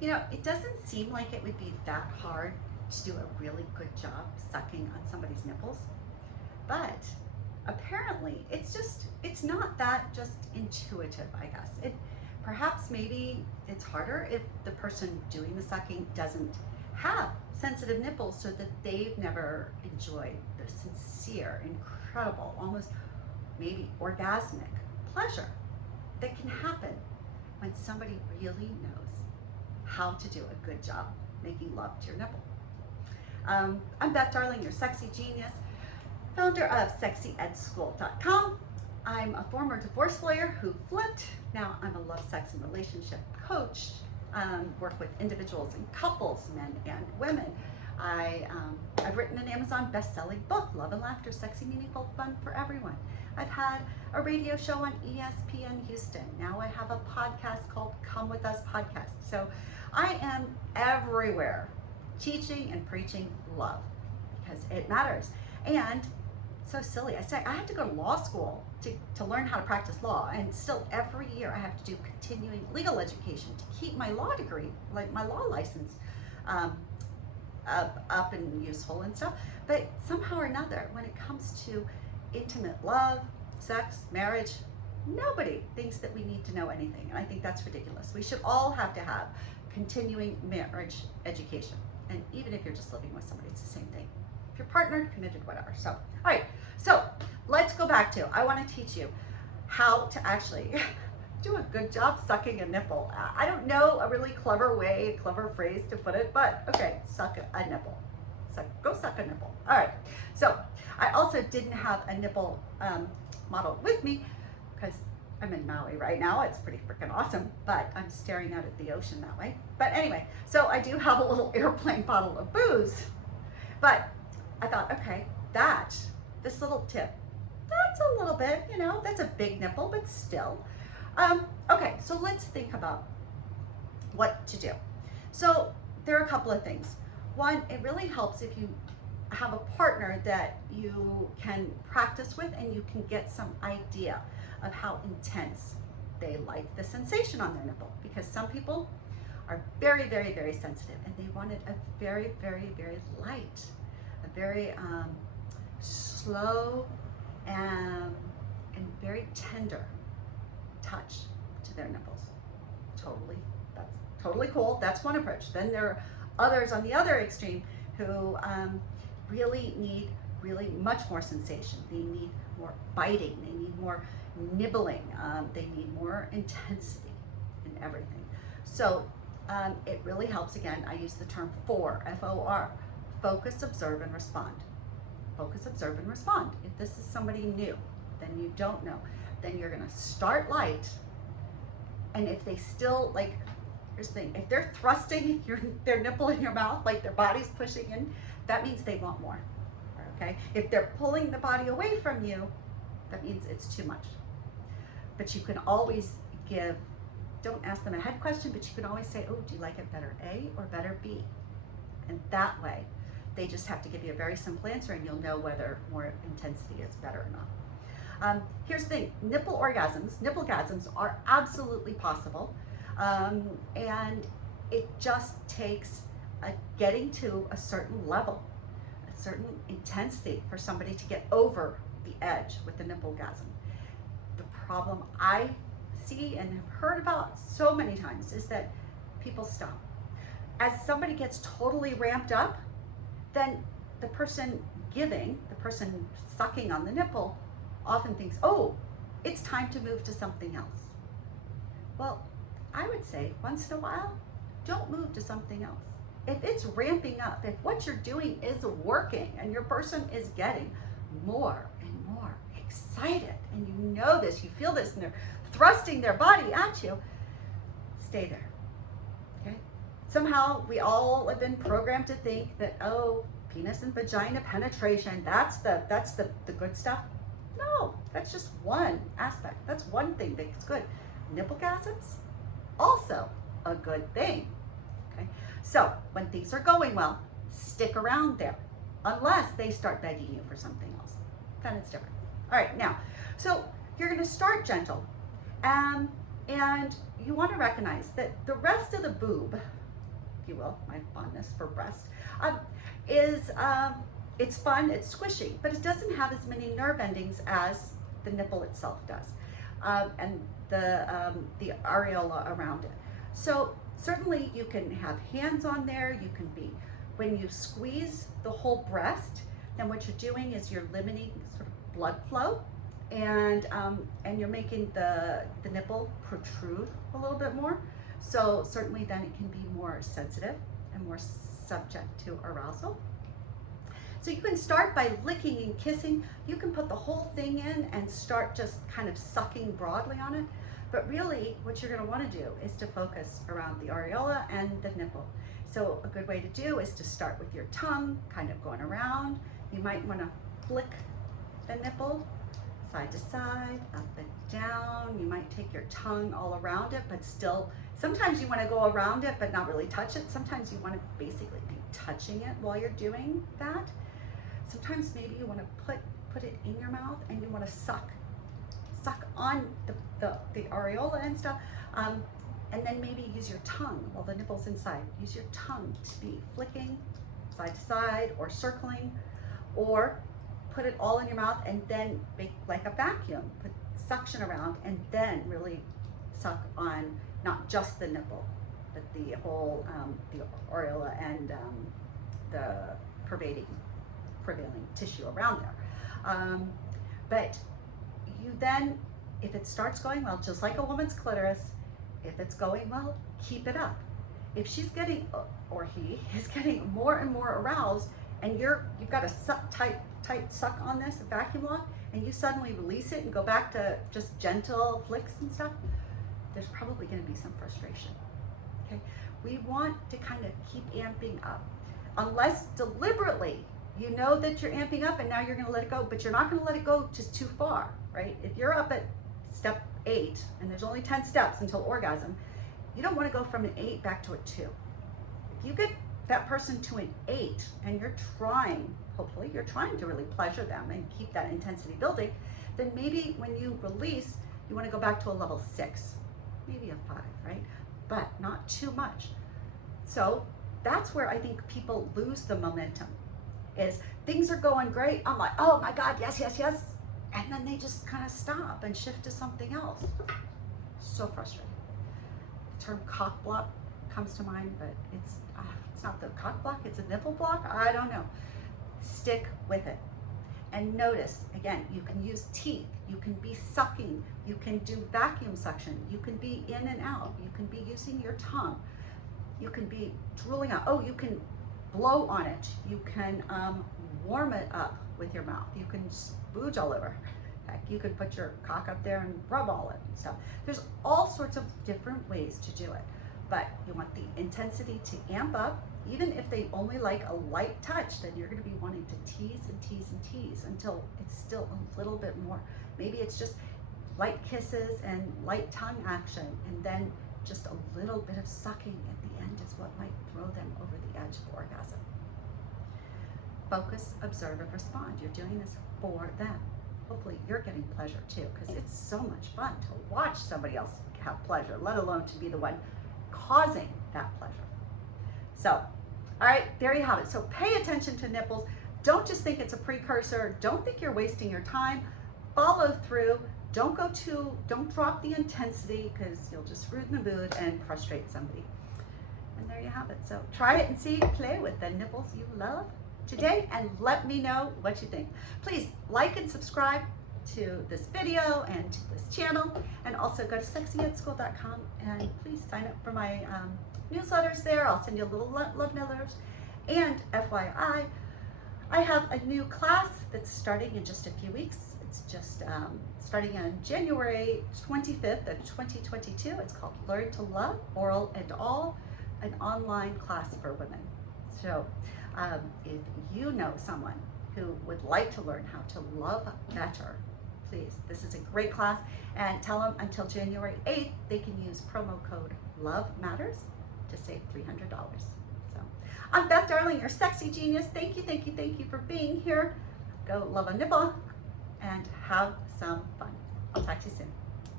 You know, it doesn't seem like it would be that hard to do a really good job sucking on somebody's nipples, but apparently it's not that just intuitive, I guess. Perhaps maybe it's harder if the person doing the sucking doesn't have sensitive nipples, so that they've never enjoyed the sincere, incredible, almost maybe orgasmic pleasure that can happen when somebody really knows how to do a good job making love to your nipple. I'm Beth Darling, your sexy genius, founder of sexyedschool.com. I'm a former divorce lawyer who flipped. Now I'm a love, sex, and relationship coach. Work with individuals and couples, men and women. I've written an Amazon best-selling book, Love and Laughter, Sexy, Meaningful, Fun for Everyone. I've had a radio show on ESPN Houston. Now I have a podcast called Come With Us Podcast. So I am everywhere teaching and preaching love because it matters. And so silly, I say I had to go to law school to learn how to practice law, and still every year I have to do continuing legal education to keep my law degree, like my law license, up and useful and stuff. But somehow or another, when it comes to intimate love, sex, marriage, nobody thinks that we need to know anything, and I think that's ridiculous. We should all have to have continuing marriage education, and even if you're just living with somebody, it's the same thing. If you're partnered, committed, whatever. So, all right, so let's go back to, I want to teach you how to actually do a good job sucking a nipple. I don't know a really clever way, a clever phrase to put it, but okay, suck a nipple. Go suck a nipple. All right, so I also didn't have a nipple model with me because I'm in Maui right now. It's pretty freaking awesome, but I'm staring out at the ocean that way. But anyway, so I do have a little airplane bottle of booze, but I thought, okay, this little tip, that's a little bit, you know, that's a big nipple, but still. Okay, so let's think about what to do. So there are a couple of things. One, it really helps if you have a partner that you can practice with and you can get some idea of how intense they like the sensation on their nipple, because some people are very, very, very sensitive and they want it a very, very, very light, a very slow and very tender touch to their nipples. That's totally cool. That's one approach. Then there are others on the other extreme who really need much more sensation. They need more biting. They need more nibbling. They need more intensity in everything. So it really helps. Again, I use the term FOR, F-O-R, focus, observe, and respond. Focus, observe, and respond. If this is somebody new, then you don't know, then you're gonna start light, and if they still, like, here's the thing, if they're thrusting their nipple in your mouth, like their body's pushing in, that means they want more, okay? If they're pulling the body away from you, that means it's too much. But you can always don't ask them a head question, but you can always say, oh, do you like it better A or better B? And that way, they just have to give you a very simple answer and you'll know whether more intensity is better or not. Here's the thing, nipplegasms are absolutely possible. And it just takes getting to a certain level, a certain intensity for somebody to get over the edge with the nipplegasm. The problem I see and have heard about so many times is that people stop. As somebody gets totally ramped up, then the person sucking on the nipple often thinks, oh, it's time to move to something else. Well, I would say once in a while, don't move to something else. If it's ramping up, if what you're doing is working and your person is getting more and more excited, and you know this, you feel this, and they're thrusting their body at you, stay there, okay? Somehow we all have been programmed to think that, oh, penis and vagina penetration, that's the good stuff. No, that's just one aspect. That's one thing that's good. Nipplegasms, also a good thing, okay? So when things are going well, stick around there, unless they start begging you for something else. Then it's different. All right, now, so you're gonna start gentle, and you wanna recognize that the rest of the boob you will, my fondness for breast, is it's fun, it's squishy, but it doesn't have as many nerve endings as the nipple itself does, and the areola around it. So certainly you can have hands on there, you can be, when you squeeze the whole breast, then what you're doing is you're limiting sort of blood flow, and you're making the nipple protrude a little bit more. So certainly then it can be more sensitive and more subject to arousal. So you can start by licking and kissing. You can put the whole thing in and start just kind of sucking broadly on it. But really what you're gonna wanna do is to focus around the areola and the nipple. So a good way to do is to start with your tongue, kind of going around. You might wanna flick the nipple side to side, up and down. You might take your tongue all around it, but still, sometimes you wanna go around it but not really touch it. Sometimes you wanna basically be touching it while you're doing that. Sometimes maybe you want to put it in your mouth and you want to suck on the areola and stuff, and then maybe use your tongue while the nipple's inside. Use your tongue to be flicking side to side or circling, or put it all in your mouth and then make like a vacuum, put suction around, and then really suck on not just the nipple, but the whole the areola and the prevailing tissue around there. But you then, if it starts going well, just like a woman's clitoris, if it's going well, keep it up. If she's getting, or he is getting more and more aroused, and you've got a tight suck on this, a vacuum lock, and you suddenly release it and go back to just gentle flicks and stuff, there's probably going to be some frustration. Okay, we want to kind of keep amping up, unless deliberately you know that you're amping up and now you're going to let it go, but you're not going to let it go just too far, right? If you're up at step 8 and there's only 10 steps until orgasm, you don't want to go from an 8 back to a 2. If you get that person to an 8 and you're trying, hopefully you're trying to really pleasure them and keep that intensity building, then maybe when you release, you want to go back to a level 6, maybe a 5, right? But not too much. So that's where I think people lose the momentum. Is things are going great, I'm like, oh my God, yes, yes, yes. And then they just kind of stop and shift to something else. So frustrating. The term cock block comes to mind, but it's not the cock block, it's a nipple block, I don't know. Stick with it. And notice, again, you can use teeth, you can be sucking, you can do vacuum suction, you can be in and out, you can be using your tongue, you can be drooling out, oh, you can blow on it, you can warm it up with your mouth, you can spooge all over. Heck, you could put your cock up there and rub all it and stuff. There's all sorts of different ways to do it, but you want the intensity to amp up. Even if they only like a light touch, then you're going to be wanting to tease and tease and tease until it's still a little bit more. Maybe it's just light kisses and light tongue action, and then just a little bit of sucking at the end is what might throw them over the edge of orgasm. Focus, observe, and respond. You're doing this for them. Hopefully you're getting pleasure too, because it's so much fun to watch somebody else have pleasure, let alone to be the one causing that pleasure. So, all right, there you have it. So pay attention to nipples. Don't just think it's a precursor. Don't think you're wasting your time. Follow through. Don't drop the intensity, because you'll just ruin the mood and frustrate somebody. And there you have it. So try it and see, play with the nipples you love today, and let me know what you think. Please like and subscribe to this video and to this channel, and also go to sexyatschool.com and please sign up for my newsletters there. I'll send you a little love letters. And FYI, I have a new class that's starting in just a few weeks. It's just starting on January 25th of 2022. It's called Learn to Love, Oral and All, an online class for women. So if you know someone who would like to learn how to love better, please, this is a great class, and tell them until January 8th, they can use promo code LOVEMATTERS to save $300. So I'm Beth Darling, your sexy genius. Thank you, thank you, thank you for being here. Go love a nipple and have some fun. I'll talk to you soon.